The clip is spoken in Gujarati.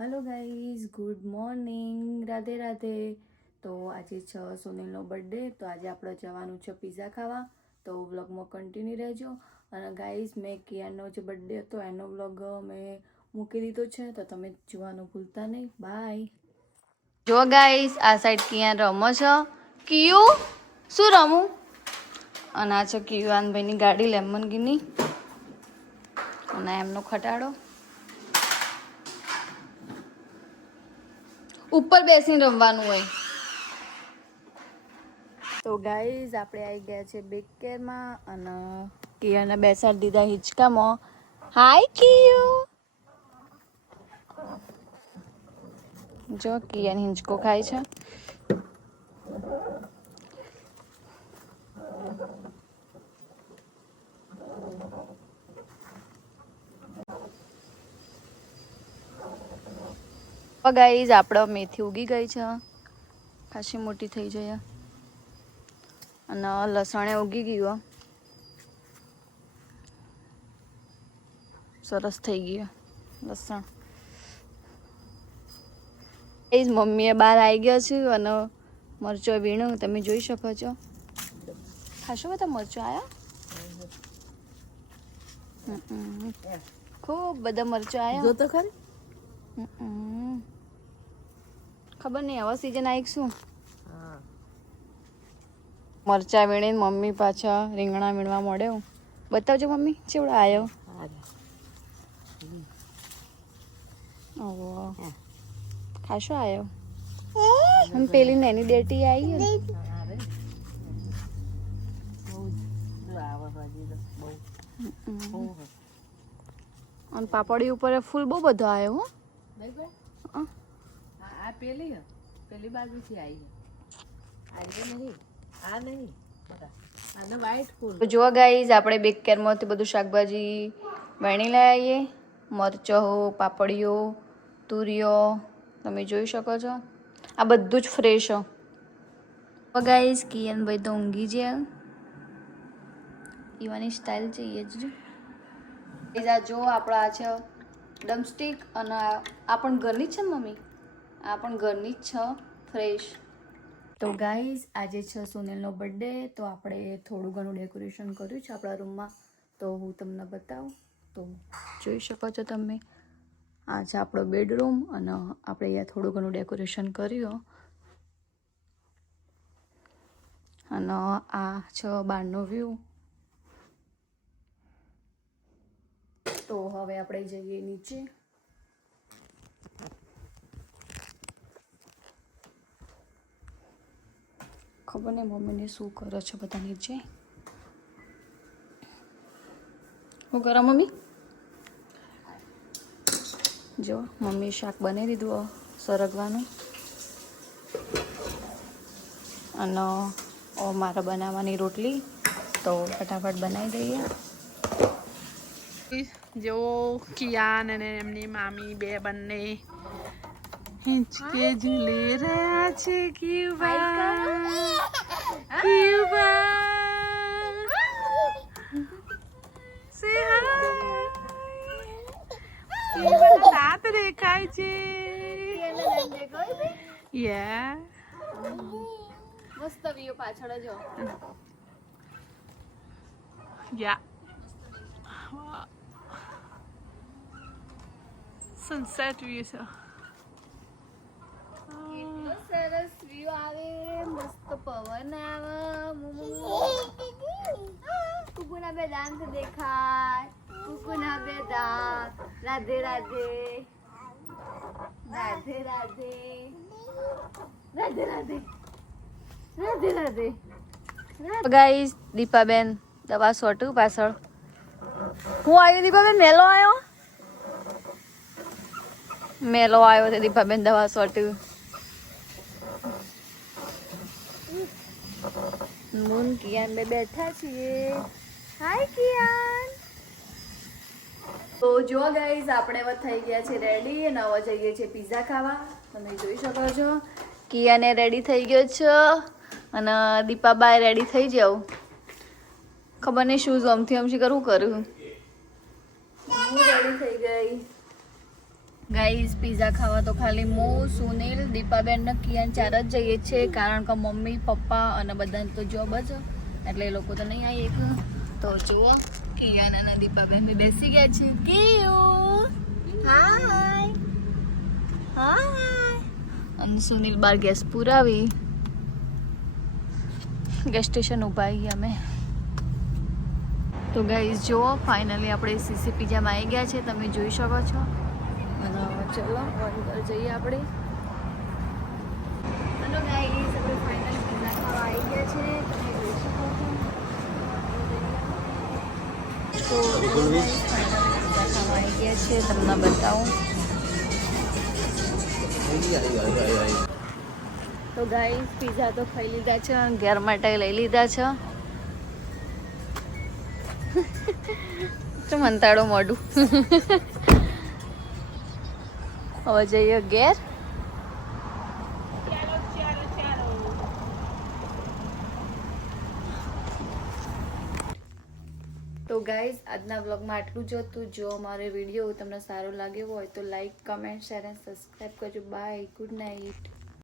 Hello guys, good morning, Radhe Radhe. तो आज છે સોનલનો બર્થડે, તો આજે આપણે જવાનું છે પિઝા ખાવા। તો વ્લોગમાં કન્ટિન્યુ રહેજો। અને ગાઈસ, મેં કિયાનો જે બર્થડે હતો એનો વ્લોગ મેં મૂકી દીધો છે, તો તમે જોવાનું ભૂલતા નહીં। બાય। જો ગાઈસ, આ સાઈડ કિયાન રમો છો। કિયુ શું રમું? અને આ છે કિયાન ભાઈની ગાડી લેમનગીની, અને એમનો ખટાડો। ઉપર બેસીને રમવાનું હોય। તો ગાઈઝ, આપણે આવી ગયા છે બેકેરમાં અને કિયાને બેસાડી દીધા હિંચકામાં। હાય કિયુ, જો કિયાન હિંચકો ખાય છે। ગાઈઝ, આપણે મેથી ઉગી ગઈ છે, ખાસી મોટી થઈ જાય, અને લસણે ઉગી ગયું, સરસ થઈ ગયું લસણ। ગાઈઝ, મમ્મીએ બહાર આવી ગયા છે અને મરચો વીણું તમે જોઈ શકો છો। ખાસો બધા મરચો આવ્યા, ખૂબ બધા મરચો આવ્યા। જો તો ખરી, ખબર નહીં આવા સીઝન આવી શું। મરચા વીણીને મમ્મી પાછા રીંગણા વીણવા મળ્યો। બતાવજો મમ્મી ચેવડો આવ્યો। ઓહો, ખાસો આવ્યો। हम પેલી નાની ડેટી આવી અને પાપડી ઉપર ફૂલ બહુ બધો આવ્યો હો। આ પેલી બાજુથી આવી નહીં, આ નહીં, આને વ્હાઈટ ફૂલ। તો જો ગાઈઝ, આપણે બેકેરમાંથી બધું શાકભાજી વેણી લઈ આવીએ। મરચો, પાપડીઓ, તુરિયો તમે જોઈ શકો છો। આ બધું જ ફ્રેશ હો। ગાઈઝ, કિયન ભાઈ તો ઊંઘી જાય, ઈવાની સ્ટાઇલ છે એ જ। આ જો આપણા આ છે ડ્રમસ્ટિક, અને આ પણ ઘરની જ છે મમ્મી, આ પણ ઘરની જ છે, ફ્રેશ। તો ગાઈઝ, આજે છે સોનલનો બર્થડે, તો આપણે થોડું ઘણું ડેકોરેશન કર્યું છે આપણા રૂમમાં, તો હું તમને બતાવું। તો જોઈ શકો છો તમે, આ છે આપણો બેડરૂમ, અને આપણે અહીંયા થોડું ઘણું ડેકોરેશન કર્યું, અને આ છે બહારનો વ્યૂ। તો હવે આપણે જઈએ નીચે। ખબર નહીં મમ્મીને શું કરે છે બધા નીચે। શું કરો મમ્મી? જો મમ્મી શાક બનાવી દીધું સરગવાનું, અને મારે બનાવવાની રોટલી, તો ફટાફટ બનાવી દઈએ। જો કિયાન અને એમની મામી બે બંને હિંચકે ઝૂલી રહ્યા છે। દાંત દેખાય છે। મસ્ત વ્યૂ પાછળ જો। સનસેટ વ્યૂ છે। કેટલો સરસ વ્યૂ આવે, મસ્ત પવન આવે। કુકુના બે દાંત દેખાય, કુકુના બે દાંત। રાધે રાધે, રાધે રાધે, રાધે રાધે, રાધે રાધે। ગાઈસ, દીપાબેન દવા સોટું પાછળ। હું આવ્યો દીપાબેન? મેલો આવ્યો, મેલો આવ્યો છે દીપાબેન દવા સોટું। મૂન કિયાન બે બેઠા છીએ। હાય કિયાન। તો જો ગાઈઝ, આપણે હવે થઈ ગયા છે રેડી, અને હવે જઈએ છીએ પિઝા ખાવા। તમે જોઈ શકો છો કિયાને રેડી થઈ ગયો છે, અને દીપાબાએ રેડી થઈ જાવ। ખબર નહીં શૂઝ અમથી અમથી કરવું કરું, હું રેડી થઈ ગઈ। ગાઈઝ પીઝા ખાવા તો ખાલી હું, સુનિલ, દીપાબેન ને કિયાન 4 જ જઈએ છીએ, કારણ કે મમ્મી પપ્પા અને બધાને તો જોબ જ, એટલે એ લોકો તો નહીં આવી એક. તો જુઓ કિયાન અને દીપાબેન બી બેસી ગયા છે. કિયું હાય હાય. અને સુનિલ બાર ગેસ પુરાવી ગેસ સ્ટેશન ઉભા આવીએ અમે. તો ગાઈઝ જુઓ ફાઇનલી આપણે સીસી પિઝામાં આવી ગયા છે, તમે જોઈ શકો છો. અને ચલો અંદર જઈએ આપણે. ચલો ગાઈઝ આપણે ફાઇનલી પિઝા ખાવા આવી ગયા છે, તમે જોઈ શકો છો. તો ફાઇનલી પિઝા ખાવા આવી ગયા છે, તમને બતાવું. તો ગાઈઝ પિઝા તો ખાઈ લીધા છે, ઘેર માટે લઈ લીધા છે. તો મંતાડો મોઢું. હવે જઈએ ઘેર. તો ગાઈઝ આજના વ્લોગમાં આટલું જ હતું. જો અમારો વિડીયો તમને સારો લાગ્યો હોય તો લાઈક, કમેન્ટ, શેર અને સબસ્ક્રાઈબ કરજો. Bye, good night.